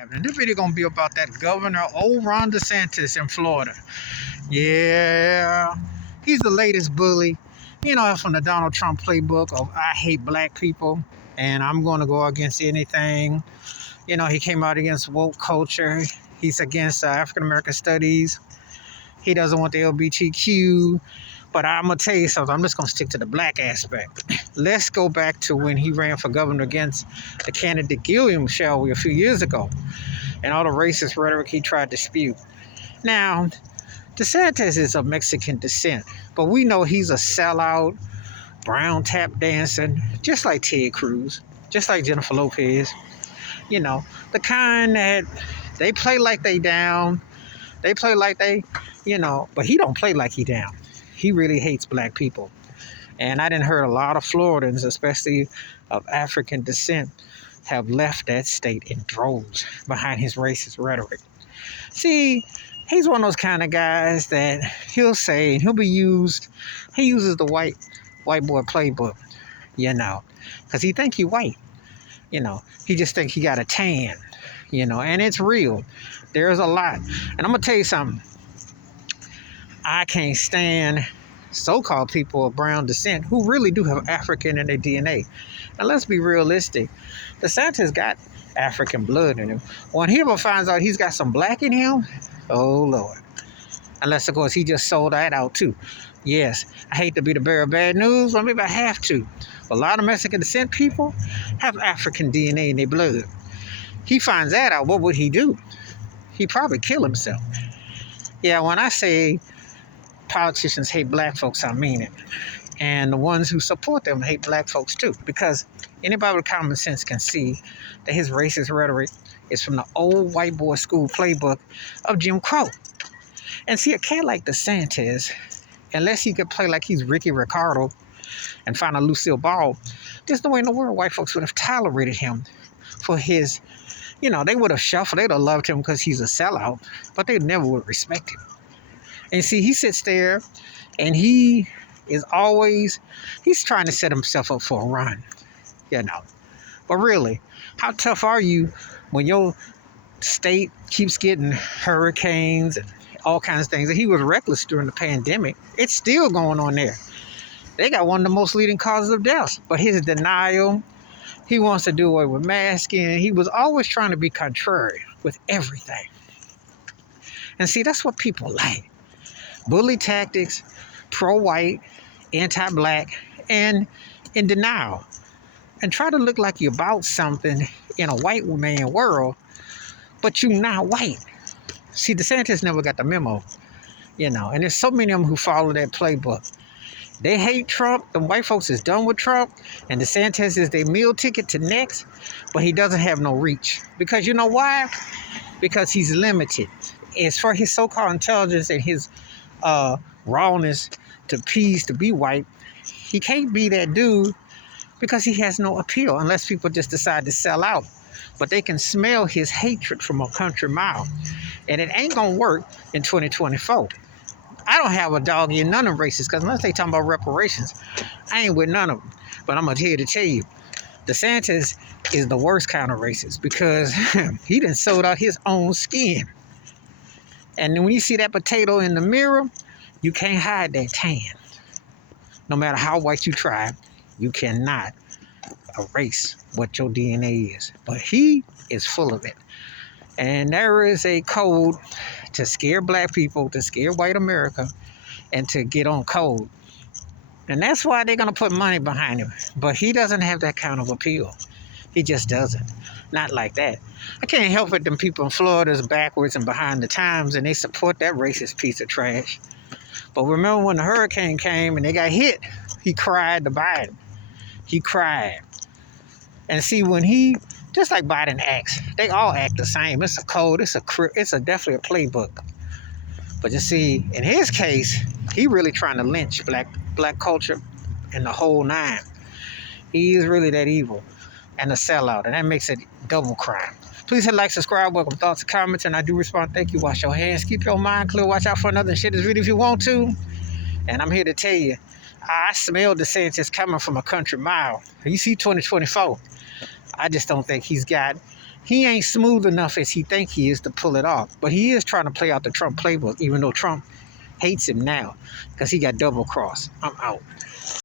And this video gonna be about that governor, old Ron DeSantis in Florida. Yeah, he's the latest bully. You know, from the Donald Trump playbook of I hate black people and I'm going to go against anything. You know, he came out against woke culture. He's against African American studies. He doesn't want the LGBTQ. But I'm going to tell you something. I'm just going to stick to the black aspect. Let's go back to when he ran for governor against the candidate Gilliam Shelby a few years ago and all the racist rhetoric he tried to spew. Now, DeSantis is of Mexican descent, but we know he's a sellout, brown tap dancing, just like Ted Cruz, just like Jennifer Lopez. You know, the kind that they play like they down, they play like they, but he don't play like he down. He really hates black people. And I didn't heard a lot of Floridians, especially of African descent, have left that state in droves behind his racist rhetoric. See, he's one of those kind of guys that he'll say, and he uses the white boy playbook, because he think he white. He just think he got a tan, and it's real. There's a lot. And I'm going to tell you something. I can't stand so-called people of brown descent who really do have African in their DNA. Now, let's be realistic. DeSantis got African blood in him. When he ever finds out he's got some black in him, oh, Lord. Unless, of course, he just sold that out, too. Yes, I hate to be the bearer of bad news, but maybe I have to. A lot of Mexican descent people have African DNA in their blood. He finds that out, what would he do? He'd probably kill himself. Yeah, when I say politicians hate black folks, I mean it. And the ones who support them hate black folks too, because anybody with common sense can see that his racist rhetoric is from the old white boy school playbook of Jim Crow. And see, a cat like DeSantis, unless he could play like he's Ricky Ricardo and find a Lucille Ball, there's no way in the world white folks would have tolerated him for his, they would have shuffled, they'd have loved him because he's a sellout, but they never would respect him. And see, he sits there and he's trying to set himself up for a run, But really, how tough are you when your state keeps getting hurricanes and all kinds of things? And he was reckless during the pandemic. It's still going on there. They got one of the most leading causes of death. But his denial, he wants to do away with masking. He was always trying to be contrary with everything. And see, that's what people like. Bully tactics, pro-white, anti-black, and in denial. And try to look like you're about something in a white man world, but you're not white. See, DeSantis never got the memo, and there's so many of them who follow that playbook. They hate Trump. The white folks is done with Trump, and DeSantis is their meal ticket to next, but he doesn't have no reach. Because you know why? Because he's limited. As for his so-called intelligence and his rawness to be white, he can't be that dude because he has no appeal unless people just decide to sell out. But they can smell his hatred from a country mile, and it ain't gonna work in 2024. I don't have a dog in none of them races, because unless they talking about reparations, I ain't with none of them. But I'm here to tell you, DeSantis is the worst kind of racist because he done sold out his own skin. And when you see that potato in the mirror, you can't hide that tan. No matter how white you try, you cannot erase what your DNA is. But he is full of it. And there is a code to scare black people, to scare white America, and to get on code. And that's why they're going to put money behind him. But he doesn't have that kind of appeal. He just doesn't. Not like that. I can't help it, them people in Florida is backwards and behind the times, and they support that racist piece of trash. But remember when the hurricane came and they got hit, he cried to Biden. He cried. And see, when just like Biden acts, they all act the same. It's a code. It's definitely a playbook. But you see, in his case, he really trying to lynch black culture and the whole nine. He is really that evil and a sellout, and that makes it double crime. Please hit like, subscribe, welcome thoughts and comments, and I do respond. Thank you. Wash your hands. Keep your mind clear. Watch out for another shit this video if you want to. And I'm here to tell you, I smell DeSantis coming from a country mile. You see 2024. I just don't think he's got he ain't smooth enough as he think he is to pull it off. But he is trying to play out the Trump playbook, even though Trump hates him now because he got double crossed. I'm out.